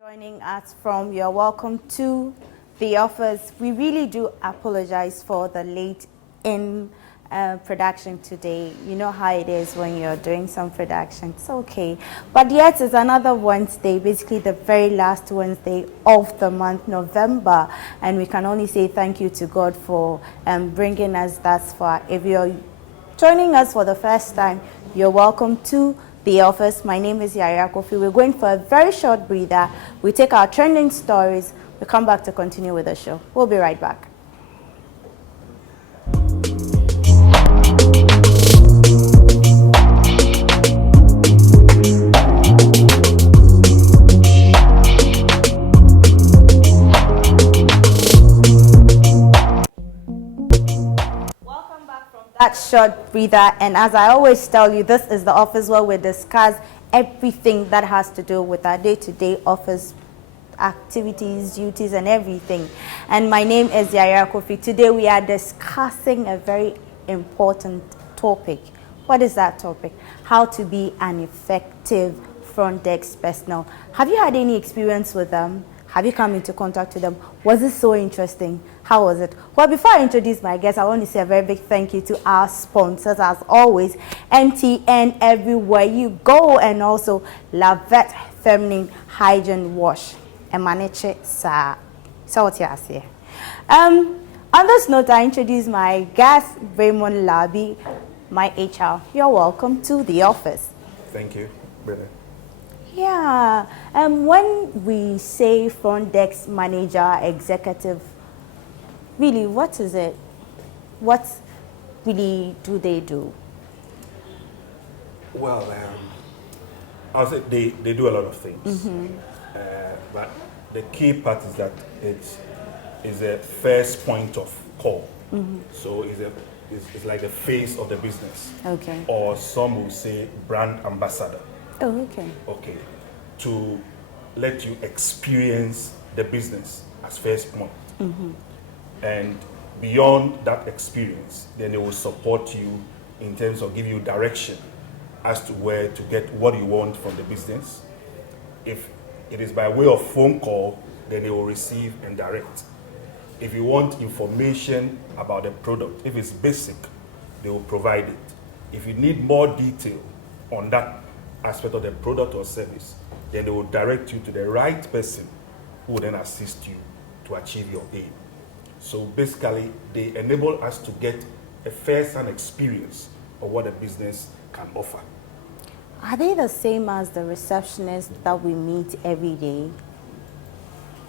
Joining us from You're Welcome to the office. We really do apologize for the late in production today. You know how it is when you're doing some production. It's okay. But yet it's another Wednesday, basically the very last Wednesday of the month, November. And we can only say thank you to God for bringing us thus far. If you're joining us for the first time, you're welcome to the office. My name is Yaya Kofi. We're going for a very short breather. We take our trending stories. We come back to continue with the show. We'll be right back. That short breather, and as I always tell you, this is the office where we discuss everything that has to do with our day-to-day office activities, duties, and everything. And my name is Yaya Kofi. Today we are discussing a very important topic. What is that topic? How to be an effective front desk personnel. Have you had any experience with them? Have you come into contact with them? Was it so interesting? How was it? Well, before I introduce my guest, I want to say a very big thank you to our sponsors, as always, MTN Everywhere You Go, and also Lavette Feminine Hygiene Wash. Emaneche sa. So what you say? On this note, I introduce my guest, Raymond Labi, my HR. You're welcome to the office. Thank you, brother. Yeah, when we say front desk manager, executive, really, what is it? What really do they do? Well, I'll say they do a lot of things. But the key part is that it is a first point of call. So it's like the face of the business. Okay. Or some will say brand ambassador. Oh, okay. Okay. To let you experience the business as first point. And beyond that experience, then they will support you in terms of giving you direction as to where to get what you want from the business. If it is by way of phone call, then they will receive and direct. If you want information about the product, if it's basic, they will provide it. If you need more detail on that aspect of the product or service, then they will direct you to the right person who will then assist you to achieve your aim. So basically, they enable us to get a first-hand experience of what a business can offer. Are they the same as the receptionists that we meet every day?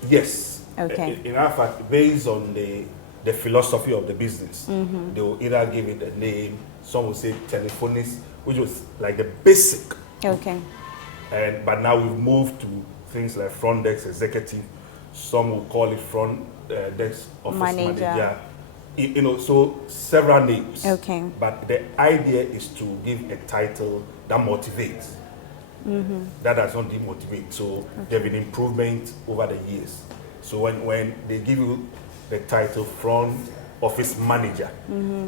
Yes. Okay. In fact, based on the philosophy of the business, they will either give it a name, some will say telephonist, which was like the basic. Okay. But now we've moved to things like front desk executive. Some will call it front desk office manager. So several names. Okay. But the idea is to give a title that motivates. That does not demotivate. So there have been improvement over the years. So when they give you the title front office manager,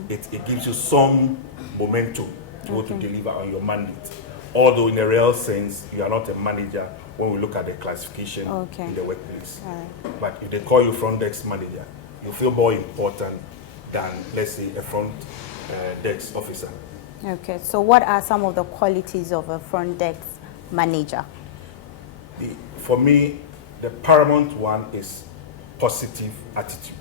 it gives you some momentum to deliver on your mandate. Although in a real sense, you are not a manager when we look at the classification in the workplace. But if they call you front desk manager, you feel more important than, let's say, a front desk officer. Okay, so what are some of the qualities of a front desk manager? For me, the paramount one is positive attitude.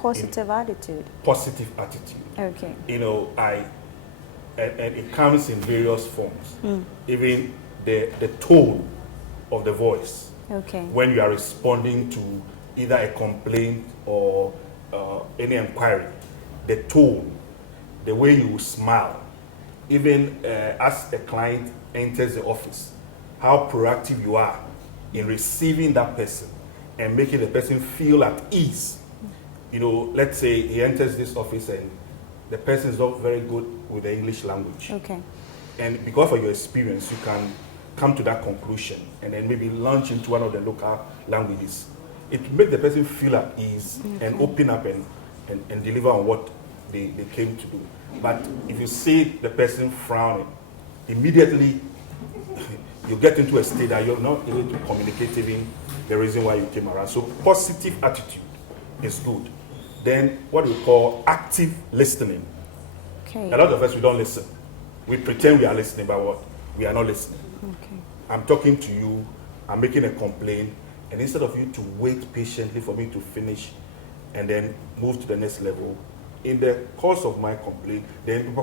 Positive attitude? Positive attitude. Okay. And it comes in various forms. Even the tone of the voice. Okay. When you are responding to either a complaint or any inquiry, the tone, the way you smile, even as a client enters the office, how proactive you are in receiving that person and making the person feel at ease. Let's say he enters this office and the person is not very good with the English language. Okay. And because of your experience, you can come to that conclusion and then maybe launch into one of the local languages. It makes the person feel at ease and open up and deliver on what they came to do. But if you see the person frowning, immediately you get into a state that you're not able to communicate even the reason why you came around. So positive attitude is good. Then what we call active listening. Okay. A lot of us, we don't listen. We pretend we are listening, but what? We are not listening. Okay. I'm talking to you, I'm making a complaint, and instead of you to wait patiently for me to finish and then move to the next level, in the course of my complaint, then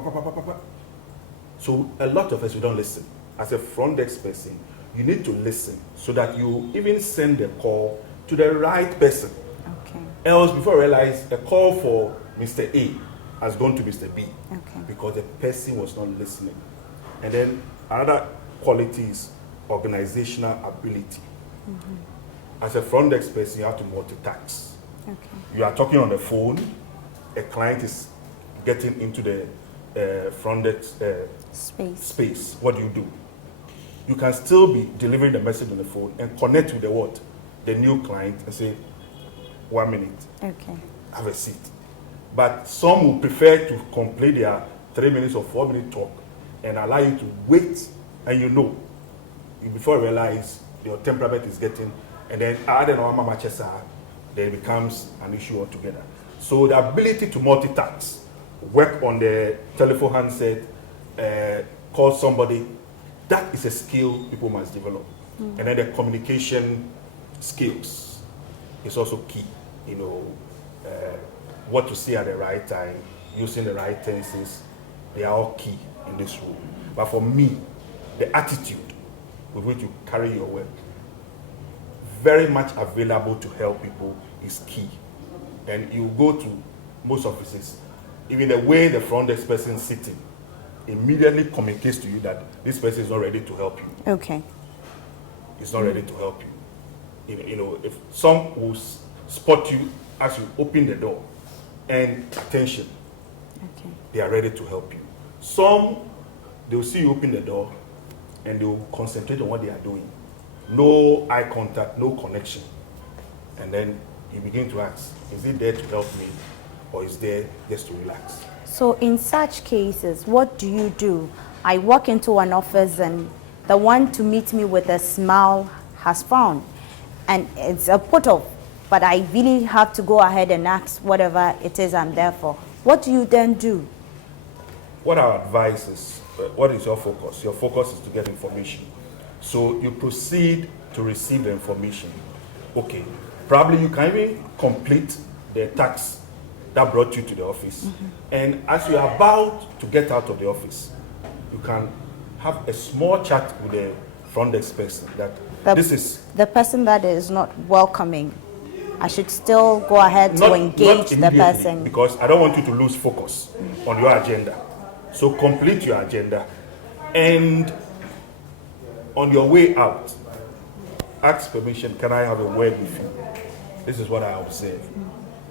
so a lot of us, we don't listen. As a front desk person, you need to listen so that you even send the call to the right person. Okay. Else, before I realize, a call for Mr. A has gone to Mr. B Okay. because the person was not listening. And then another quality is organizational ability. As a front desk person, you have to multitask. Okay. You are talking on the phone, a client is getting into the front desk space. What do? You can still be delivering the message on the phone and connect with the what? The new client and say, 1 minute, Okay. have a seat. But some will prefer to complete their 3 minutes or 4 minute talk and allow you to wait, and you know, before you realize your temperament is getting, and then then it becomes an issue altogether. So the ability to multitask, work on the telephone handset, call somebody, that is a skill people must develop. And then the communication skills is also key. You know, what to say at the right time, using the right tenses, they are all key in this role. But for me, the attitude with which you carry your work, very much available to help people, is key. And you go to most offices, even the way the front desk person is sitting immediately communicates to you that this person is not ready to help you. Okay. It's not ready to help you. You know, if some will spot you as you open the door, and attention, Okay. they are ready to help you. Some, they will see you open the door and they will concentrate on what they are doing. No eye contact, no connection. And then you begin to ask, is it there to help me or is there just to relax? So in such cases, what do you do? I walk into an office and the one to meet me with a smile has found, and it's a put off, but I really have to go ahead and ask whatever it is I'm there for. What do you then do? What our advice is, what is your focus? Your focus is to get information. So you proceed to receive the information. Okay, probably you can even complete the task that brought you to the office. And as you are about to get out of the office, you can have a small chat with the front desk person that this is the person that is not welcoming. I should still go ahead to engage not the person. because I don't want you to lose focus on your agenda. So complete your agenda, and on your way out, ask permission, can I have a word with you? This is what I observe.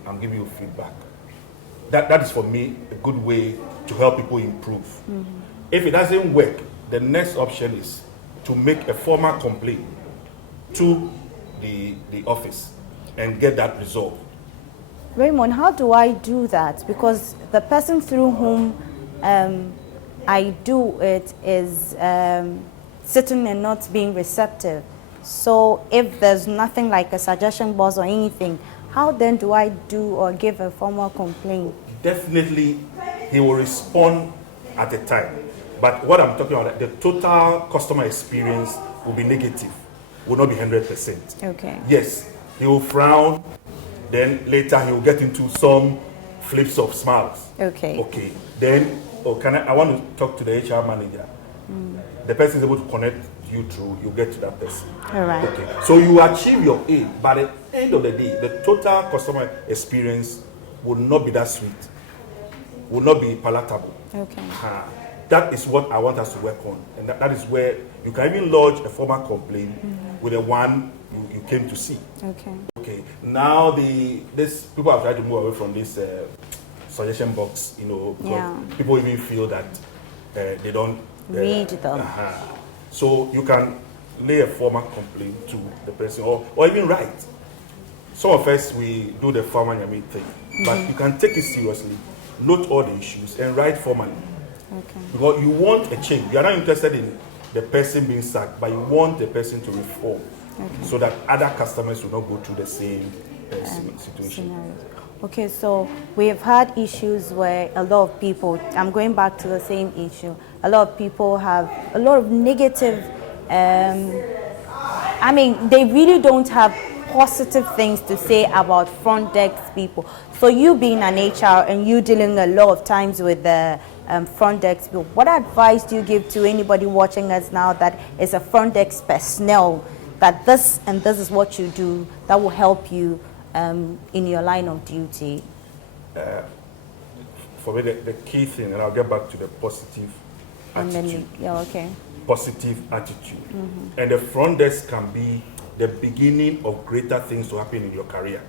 I'm giving you feedback. That is for me a good way to help people improve. If it doesn't work, the next option is to make a formal complaint to the office and get that resolved. Raymond, how do I do that? Because the person through whom I do it is sitting and not being receptive. So if there's nothing like a suggestion box or anything, how then do I do or give a formal complaint? Definitely, he will respond at a time. But what I'm talking about, the total customer experience will be negative, will not be 100%. Okay. Yes, he will frown, then later he will get into some flips of smiles. Okay. Okay, then, I want to talk to the HR manager. The person is able to connect you through, you get to that person. All right. Okay, so you achieve your aim, but at the end of the day, the total customer experience will not be that sweet, will not be palatable. Okay. That is what I want us to work on, and that is where you can even lodge a formal complaint with the one you came to see. Okay. Okay. Now this people have tried to move away from this suggestion box, because people even feel that they don't read them. So you can lay a formal complaint to the person, or even write. Some of us, we do the formal Yami thing, but you can take it seriously, note all the issues, and write formally. Okay. Because you want a change. You are not interested in the person being sacked, but you want the person to reform, so that other customers will not go through the same situation. Scenarios. Okay, so we have had issues where a lot of people, I'm going back to the same issue, a lot of people have a lot of negative, I mean, they really don't have positive things to say about front desk people. So you being an HR and you dealing a lot of times with the front desk people, what advice do you give to anybody watching us now that is a front desk personnel, that this and this is what you do that will help you in your line of duty? For me, the key thing, and I'll get back to the positive And attitude. then, yeah, okay. Positive attitude. And the front desk can be the beginning of greater things to happen in your career.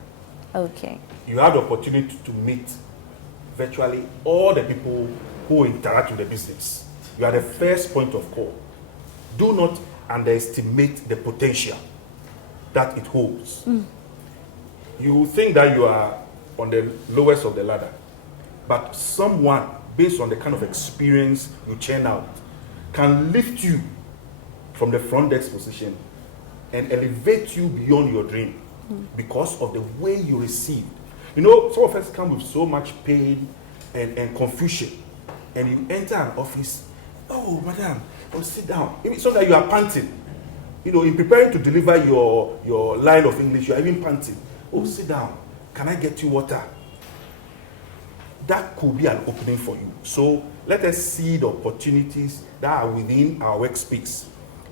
Okay. You have the opportunity to meet virtually all the people who interact with the business. You are the first point of call. Do not underestimate the potential that it holds. You think that you are on the lowest of the ladder, but someone, based on the kind of experience you churn out, can lift you from the front desk position and elevate you beyond your dream because of the way you received. You know, some of us come with so much pain and confusion, and you enter an office, oh, madam, oh, sit down. Even so that you are panting. You know, in preparing to deliver your line of English, you are even panting. Oh, sit down. Can I get you water? That could be an opening for you. So let us see the opportunities that are within our workspace.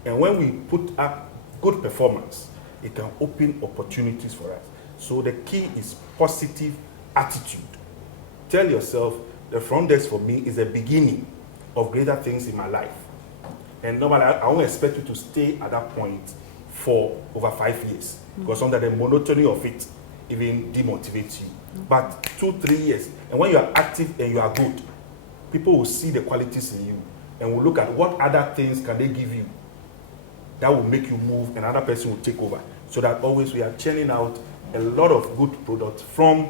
And when we put up good performance, it can open opportunities for us. So the key is positive attitude. Tell yourself, the front desk for me is the beginning of greater things in my life. And normally, I won't expect you to stay at that point for over 5 years, because under the monotony of it even demotivates you. But 2-3 years, and when you are active and you are good, people will see the qualities in you and will look at what other things can they give you that will make you move, and another person will take over. So that always we are churning out a lot of good products from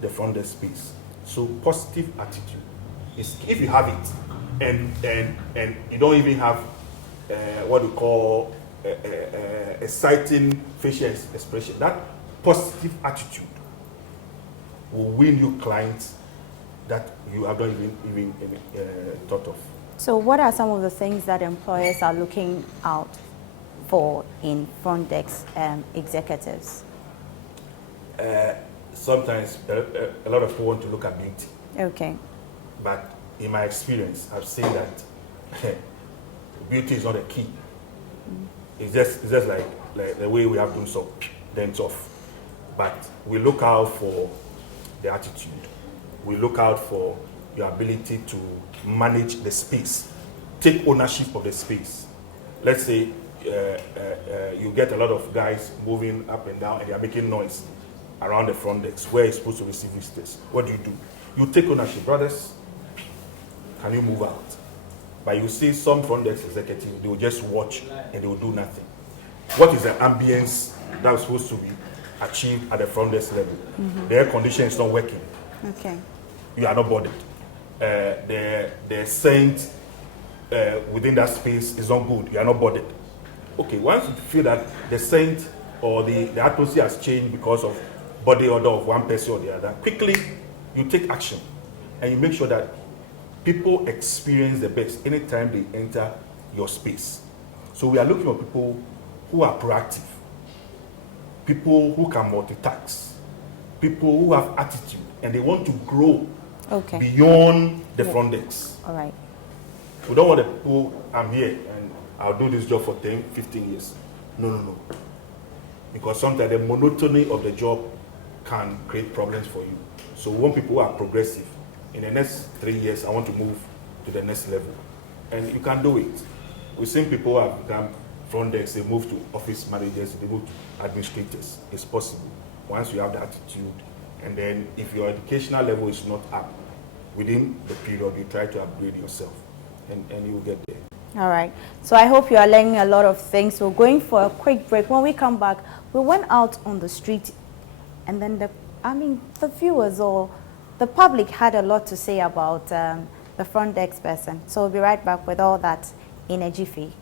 the front desk space. So positive attitude is, if you have it, and you don't even have what we call a exciting facial expression, that positive attitude will win you clients that you have not even thought of. So what are some of the things that employers are looking out for in front desk executives? Sometimes a lot of people want to look at beauty. Okay. But in my experience, I've seen that beauty is not a key. It's just like the way we have done so, then it's off. But we look out for the attitude. We look out for your ability to manage the space, take ownership of the space. Let's say you get a lot of guys moving up and down and they are making noise around the front desk where you're supposed to receive visitors. What do? You take ownership. Brothers, can you move out? But you see some front desk executives, they will just watch and they will do nothing. What is the ambience that was supposed to be achieved at the front desk level? The air conditioning is not working. Okay. You are not bothered. The scent within that space is not good. You are not bothered. Okay, once you feel that the scent or the atmosphere has changed because of body odor of one person or the other, quickly you take action and you make sure that people experience the best anytime they enter your space. So we are looking for people who are proactive, people who can multitask, people who have attitude and they want to grow beyond the front desk. All right. We don't want the people, I'm here and I'll do this job for 10, 15 years. No. Because sometimes the monotony of the job can create problems for you. So we want people who are progressive. In the next 3 years, I want to move to the next level. And you can do it. We've seen people who have become front desk, they move to office managers, they move to administrators. It's possible. Once you have the attitude, and then if your educational level is not up, within the period, you try to upgrade yourself, and you will get there. All right. So I hope you are learning a lot of things. We're going for a quick break. When we come back, we went out on the street, and then the viewers or the public had a lot to say about the front desk person. So we'll be right back with all that in a jiffy.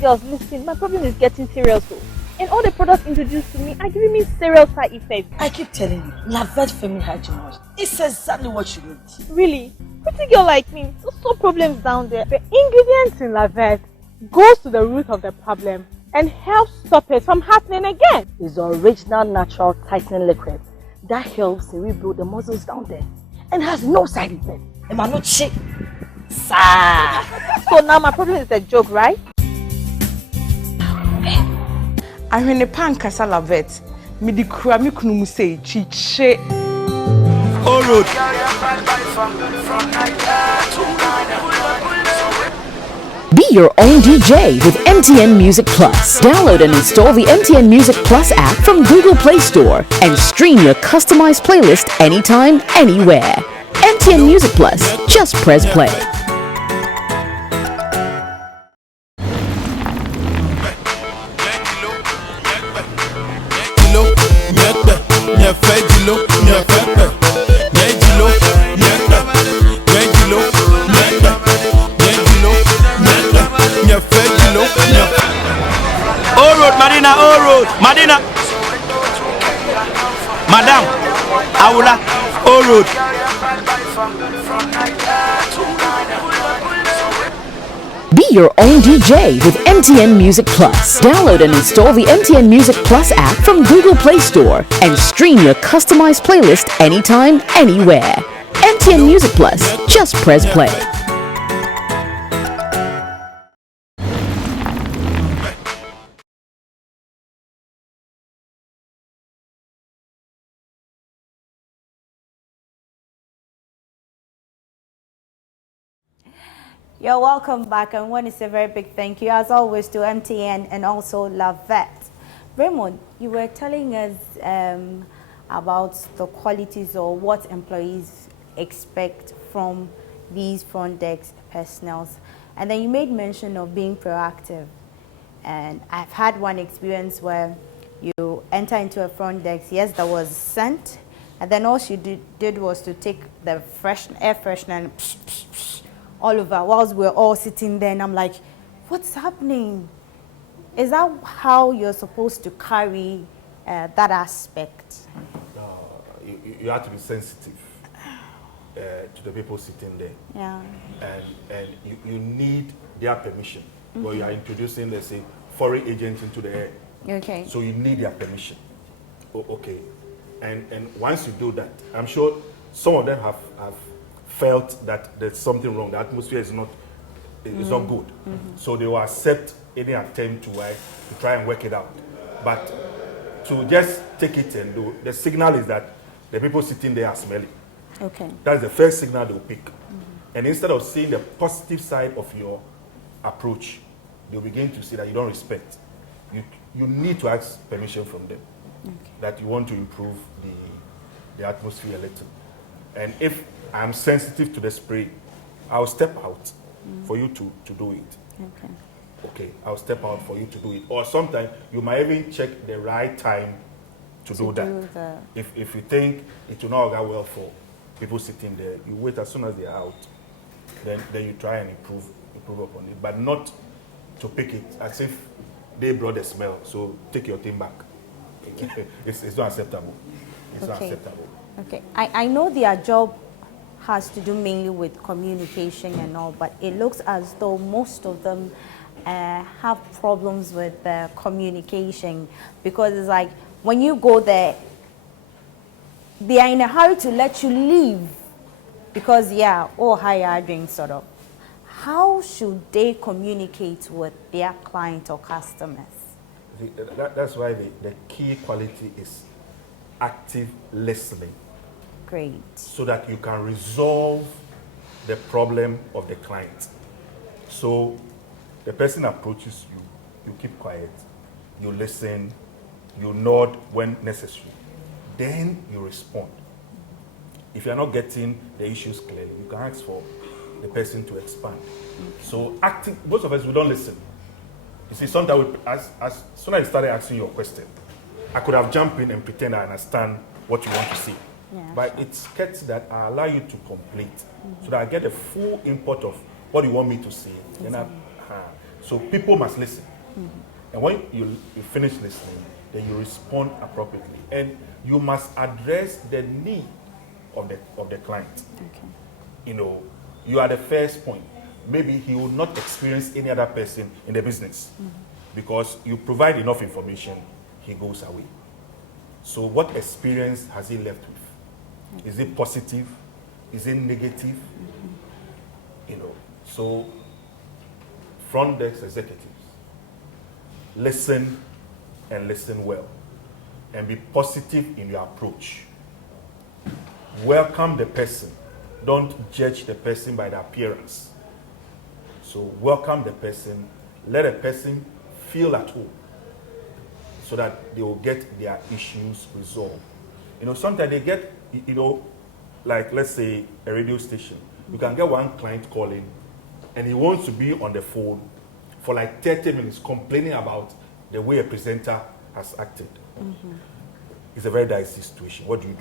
girls, listen, my problem is getting serious though. And all the products introduced to me are giving me serious side effects. I keep telling you, Lavette Feminine Hygiene Wash. It's exactly what you need. Really? Pretty girl like me, so problems down there. The ingredients in Lavette goes to the root of the problem and helps stop it from happening again. It's the original natural tightening liquid that helps to rebuild the muscles down there and has no side effect. Emanuchi. So now my problem is a joke, right? I mean, a pan kasa Lavette. Me di kura mi kunu mu say chiche. All road. Be your own DJ with MTN Music Plus. Download and install the MTN Music Plus app from Google Play Store and stream your customized playlist anytime, anywhere. MTN Music Plus. Just press play. Madina, all road, Madina, Madam, Aula, all road. Be your own DJ with MTN Music Plus. Download and install the MTN Music Plus app from Google Play Store and stream your customized playlist anytime, anywhere. MTN Music Plus. Just press play. You're welcome back, and I want to say a very big thank you, as always, to MTN and also Lavette. Raymond, you were telling us about the qualities or what employees expect from these front desk personnel, and then you made mention of being proactive. And I've had one experience where you enter into a front desk. Yes, there was scent, and then all she did was to take the air freshener and all over whilst we're all sitting there, and I'm like, what's happening? Is that how you're supposed to carry that aspect? You have to be sensitive to the people sitting there. Yeah. And you need their permission. Where you are introducing, let's say, foreign agents into the air. Okay. So you need their permission. Okay. And once you do that, I'm sure some of them have felt that there's something wrong. The atmosphere is not good. So they will accept any attempt to try and work it out. But to just take it and do, the signal is that the people sitting there are smelly. Okay. That's the first signal they'll pick. And instead of seeing the positive side of your approach, they'll begin to see that you don't respect. You need to ask permission from them that you want to improve the atmosphere a little. And if I'm sensitive to the spray, I'll step out for you to do it. Okay, I'll step out for you to do it. Or sometimes you might even check the right time to do that. If you think it will not go well for people sitting there, you wait as soon as they're out. Then you try and improve upon it, but not to pick it as if they brought the smell. So take your thing back. It's not acceptable. It's not acceptable. Okay, I know their job has to do mainly with communication and all, but it looks as though most of them have problems with communication, because it's like when you go there, they are in a hurry to let you leave because, hi, you're doing sort of. How should they communicate with their client or customers? That's why the key quality is active listening. Great. So that you can resolve the problem of the client. So the person approaches you, you keep quiet, you listen, you nod when necessary. Then you respond. If you're not getting the issues clearly, you can ask for the person to expand. So acting, most of us, we don't listen. You see, sometimes as soon as I started asking you a question, I could have jumped in and pretend I understand what you want to see. Yeah. But it's sketch that I allow you to complete so that I get the full import of what you want me to say. So people must listen. And when you finish listening, then you respond appropriately. And you must address the need of the client. Okay. You know, you are the first point. Maybe he will not experience any other person in the business because you provide enough information, he goes away. So what experience has he left with? Is it positive? Is it negative? You know, so front desk executives, listen and listen well and be positive in your approach. Welcome the person. Don't judge the person by the appearance. So welcome the person. Let the person feel at home so that they will get their issues resolved. You know, sometimes they get, you know, like let's say a radio station. You can get one client calling and he wants to be on the phone for like 30 minutes complaining about the way a presenter has acted. It's a very dicey situation. What do?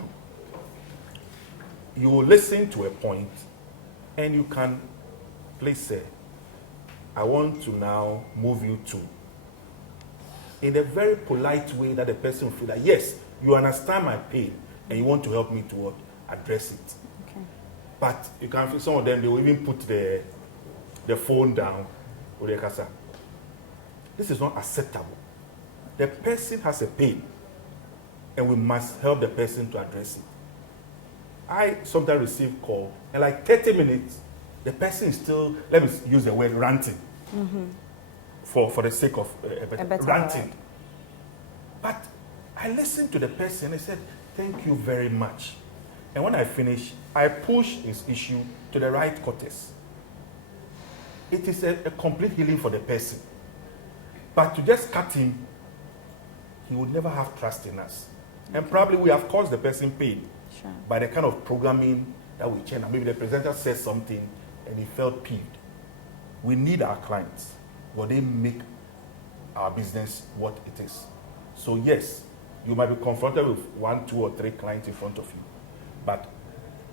You will listen to a point and you can, please say, I want to now move you to, in a very polite way that the person will feel that, yes, you understand my pain and you want to help me to address it. Okay. But you can feel some of them, they will even put the phone down with their casa. This is not acceptable. The person has a pain and we must help the person to address it. I sometimes receive call and like 30 minutes, the person is still, let me use the word ranting for the sake of ranting. Word. But I listened to the person and I said, thank you very much. And when I finish, I push his issue to the right quarters. It is a complete healing for the person. But to just cut him, he would never have trust in us. And probably we have caused the person pain by the kind of programming that we change. Maybe the presenter says something and he felt peeved. We need our clients, but they make our business what it is. So yes, you might be confronted with 1, 2, or 3 clients in front of you, but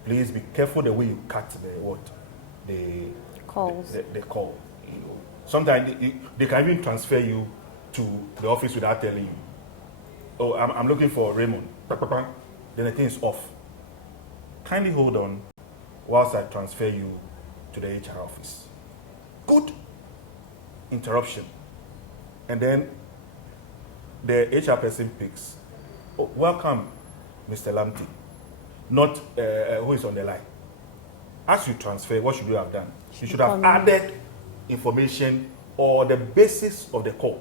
please be careful the way you cut the Calls. The call. You know, sometimes they can even transfer you to the office without telling you. Oh, I'm looking for Raymond. Then the thing is off. Kindly hold on whilst I transfer you to the HR office. Good interruption. And then the HR person picks. Oh, welcome, Mr. Lamte. Not who is on the line. As you transfer, what should you have done? You should have added information or the basis of the call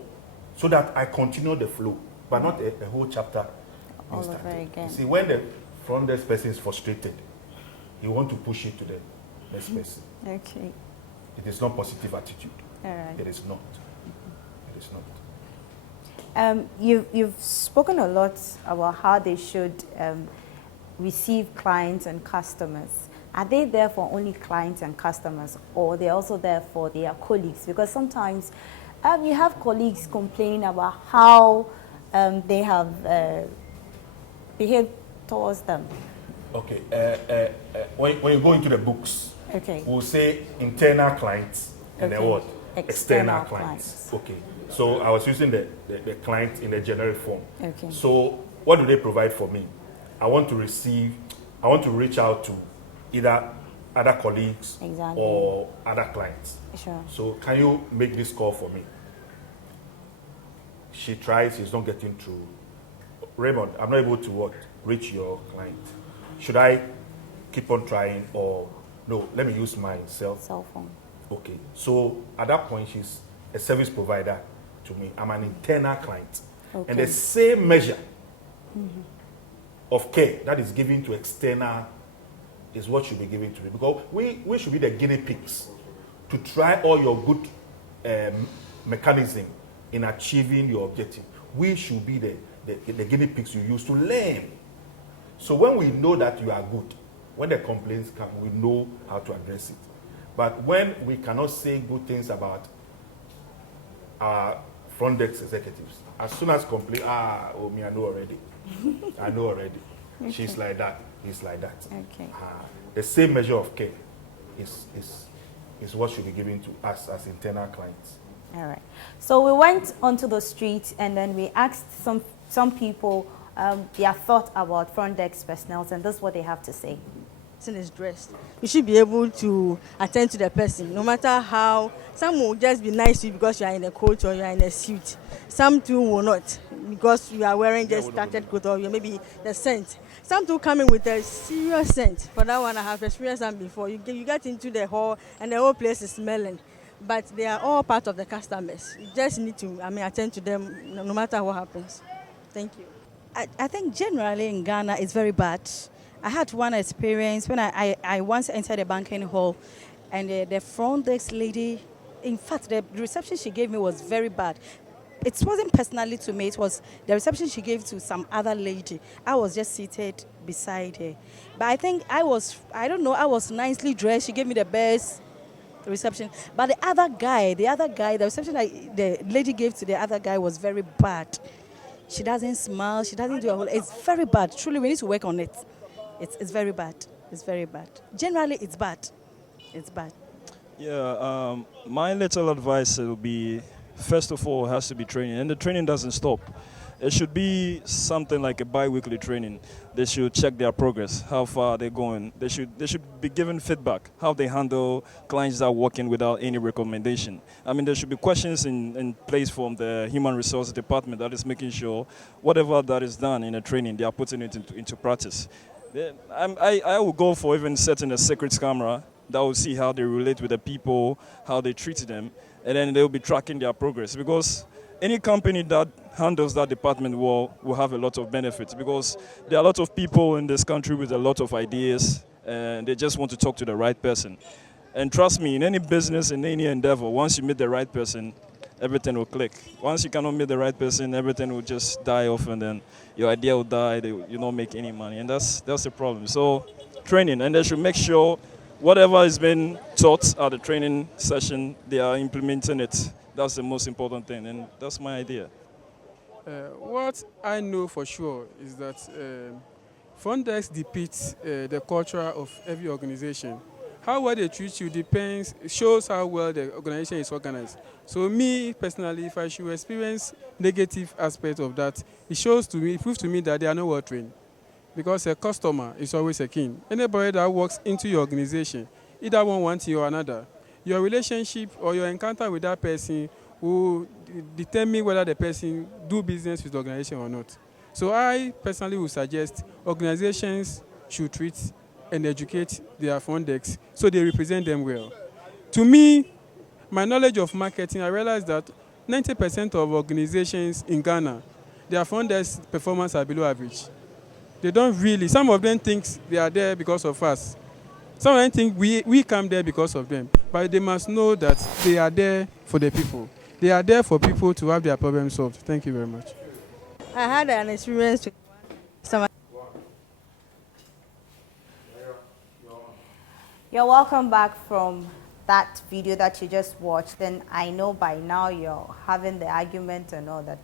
so that I continue the flow, but not a whole chapter. All over again. See, when the front desk person is frustrated, he wants to push it to the next person. Okay. It is not positive attitude. All right. It is not. It is not. You've spoken a lot about how they should receive clients and customers. Are they there for only clients and customers, or they're also there for their colleagues? Because sometimes you have colleagues complaining about how they have behaved towards them. Okay. When you go into the books, Okay. we'll say internal clients and then Okay. what? External clients. Okay. So I was using the client in a generic form. Okay. So what do they provide for me? I want to reach out to either other colleagues Exactly. or other clients. Sure. So can you make this call for me? She tries, she's not getting through. Raymond, I'm not able to reach your client. Should I keep on trying or no, let me use my cell phone. Okay. So at that point, she's a service provider to me. I'm an internal client. Okay. And the same measure of care that is given to external is what should be given to me. Because we should be the guinea pigs to try all your good mechanism in achieving your objective. We should be the guinea pigs you use to learn. So when we know that you are good, when the complaints come, we know how to address it. But when we cannot say good things about our front desk executives, as soon as complain, I know already. I know already. Okay. She's like that. He's like that. Okay. The same measure of care is what should be given to us as internal clients. All right. So we went onto the street and then we asked some people their thought about front desk personnel, and this is what they have to say. Person is dressed. You should be able to attend to the person, no matter how. Some will just be nice to you because you are in a coat or you are in a suit. Some too will not because you are wearing just started coat or maybe the scent. Some too come in with a serious scent. For that one, I have experienced that before. You get into the hall and the whole place is smelling. But they are all part of the customers. You just need to, attend to them no matter what happens. Thank you. I think generally in Ghana it's very bad. I had one experience when I once entered a banking hall and the front desk lady, in fact, the reception she gave me was very bad. It wasn't personally to me, it was the reception she gave to some other lady. I was just seated beside her. But I think I was nicely dressed. She gave me the best reception. But the other guy, the reception the lady gave to the other guy was very bad. She doesn't smile, she doesn't do a whole, it's very bad. Truly, we need to work on it. It's very bad. It's very bad. Generally, it's bad. It's bad. Yeah, my little advice will be, first of all, has to be training. And the training doesn't stop. It should be something like a bi-weekly training. They should check their progress, how far they're going. They should be given feedback, how they handle clients that are working without any recommendation. There should be questions in place from the human resources department that is making sure whatever that is done in a training, they are putting it into practice. I will go for even setting a secret camera that will see how they relate with the people, how they treat them, and then they'll be tracking their progress. Because any company that handles that department will have a lot of benefits, because there are a lot of people in this country with a lot of ideas and they just want to talk to the right person. And trust me, in any business, in any endeavor, once you meet the right person, everything will click. Once you cannot meet the right person, everything will just die off and then your idea will die, you don't make any money, and that's the problem. So training, and they should make sure whatever is being taught at the training session, they are implementing it. That's the most important thing, and that's my idea. What I know for sure is that front desk depicts the culture of every organization. How well they treat you shows how well the organization is organized. So me, personally, if I should experience negative aspects of that, it proves to me that they are not well trained. Because a customer is always a king. Anybody that walks into your organization, either one wants you or another, your relationship or your encounter with that person will determine whether the person do business with the organization or not. So I personally would suggest organizations should treat and educate their front desks so they represent them well. To me, my knowledge of marketing, I realized that 90% of organizations in Ghana, their front desk performance are below average. They don't really, some of them think they are there because of us. Some of them think we come there because of them. But they must know that they are there for the people. They are there for people to have their problems solved. Thank you very much. I had an experience with someone. You're welcome back from that video that you just watched. And I know by now you're having the argument and all that.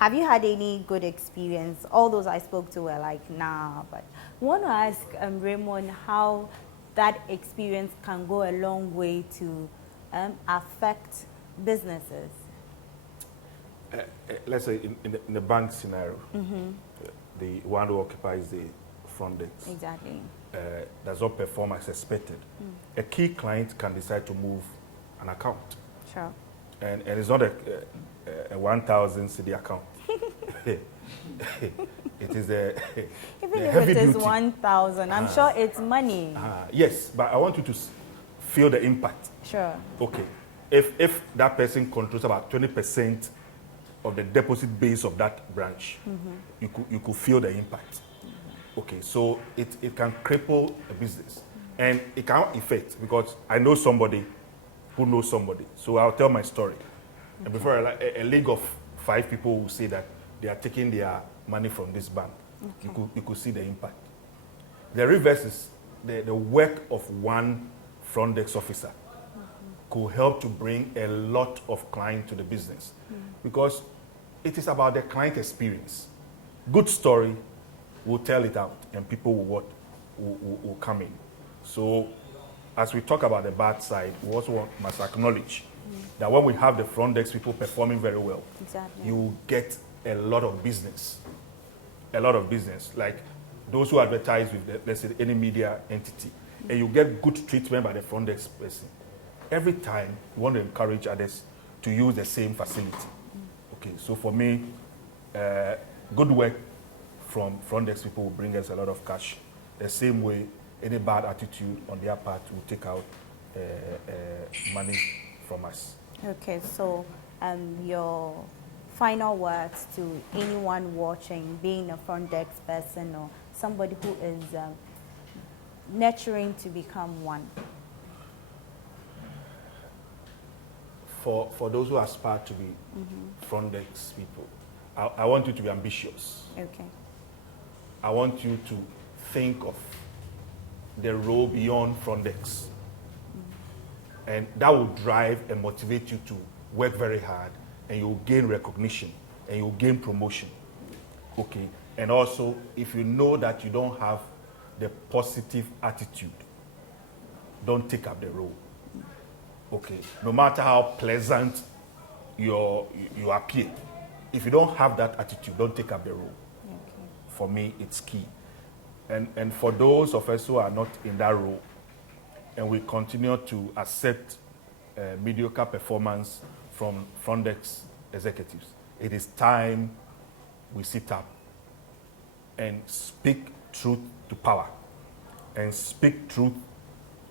Have you had any good experience? All those I spoke to were like, nah. But I want to ask Raymond how that experience can go a long way to affect businesses. Let's say in the bank scenario, the one who occupies the front desk Exactly. Does not perform as expected. A key client can decide to move an account. Sure. And it's not a 1,000 cedi account. It is a Even a if heavy it is duty. 1,000, I'm sure it's money. Yes, but I want you to feel the impact. Sure. Okay. If that person controls about 20% of the deposit base of that branch, you could feel the impact. Okay, so it can cripple a business. And it can affect, because I know somebody who knows somebody. So I'll tell my story. And before a league of 5 people will say that they are taking their money from this bank. Okay. You could see the impact. The reverse is the work of one front desk officer could help to bring a lot of clients to the business, because it is about the client experience. Good story, will tell it out, and people will come in. So as we talk about the bad side, we also must acknowledge That when we have the front desk people performing very well, Exactly. you get a lot of business. A lot of business. Like those who advertise with, let's say, any media entity, and you get good treatment by the front desk person. Every time, you want to encourage others to use the same facility. Okay, so for me, good work from front desk people will bring us a lot of cash. The same way, any bad attitude on their part will take out money from us. Okay, so your final words to anyone watching, being a front desk person or somebody who is nurturing to become one. For those who aspire to be front desk people, I want you to be ambitious. Okay. I want you to think of the role beyond front desk. And that will drive and motivate you to work very hard, and you'll gain recognition and you'll gain promotion. Okay. And also, if you know that you don't have the positive attitude, don't take up the role. Okay. No matter how pleasant you appear, if you don't have that attitude, don't take up the role. Okay. For me, it's key. And for those of us who are not in that role, and we continue to accept mediocre performance from front desk executives, it is time we sit up and speak truth to power and speak truth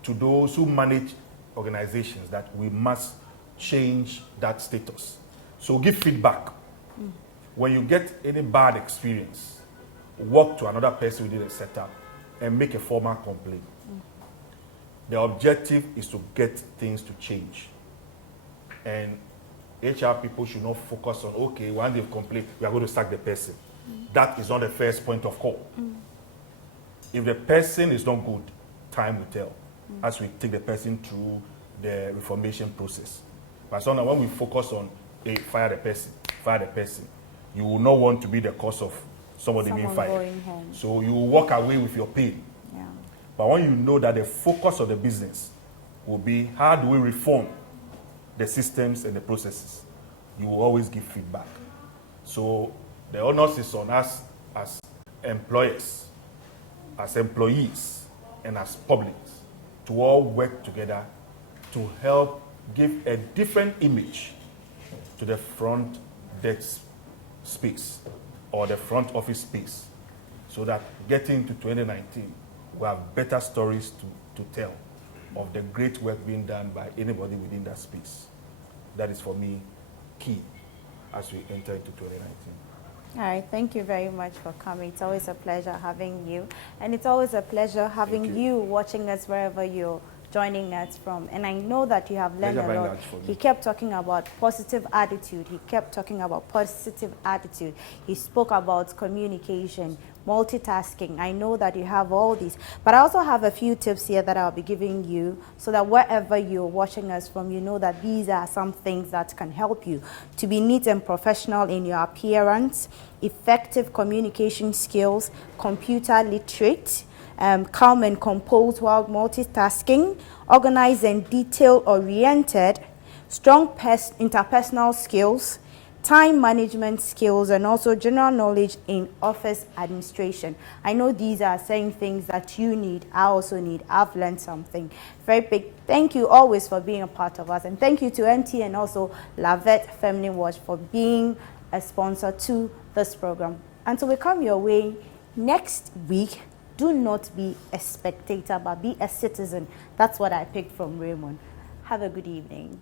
to those who manage organizations that we must change that status. So give feedback. When you get any bad experience, walk to another person who did a setup and make a formal complaint. The objective is to get things to change. And HR people should not focus on, okay, when they've complained, we are going to sack the person. That is not the first point of call. If the person is not good, time will tell as we take the person through the reformation process. But so now when we focus on, hey, fire the person, you will not want to be the cause of somebody being fired. Going home. So you will walk away with your pain. Yeah. But when you know that the focus of the business will be how do we reform the systems and the processes, you will always give feedback. So the onus is on us as employers, as employees, and as publics to all work together to help give a different image to the front desk space or the front office space, so that getting to 2019, we have better stories to tell of the great work being done by anybody within that space. That is, for me, key as we enter into 2019. All right, thank you very much for coming. It's always a pleasure having you. And it's always a pleasure having you watching us wherever you're joining us from. And I know that you have learned a lot. He kept talking about positive attitude. He kept talking about positive attitude. He spoke about communication, multitasking. I know that you have all these. But I also have a few tips here that I'll be giving you so that wherever you're watching us from, you know that these are some things that can help you to be neat and professional in your appearance, effective communication skills, computer literate, calm and composed while multitasking, organized and detail-oriented, strong interpersonal skills, time management skills, and also general knowledge in office administration. I know these are saying things that you need, I also need. I've learned something. Very big thank you always for being a part of us. And thank you to MT and also Lavette Feminine Watch for being a sponsor to this program. Until we come your way next week, do not be a spectator, but be a citizen. That's what I picked from Raymond. Have a good evening.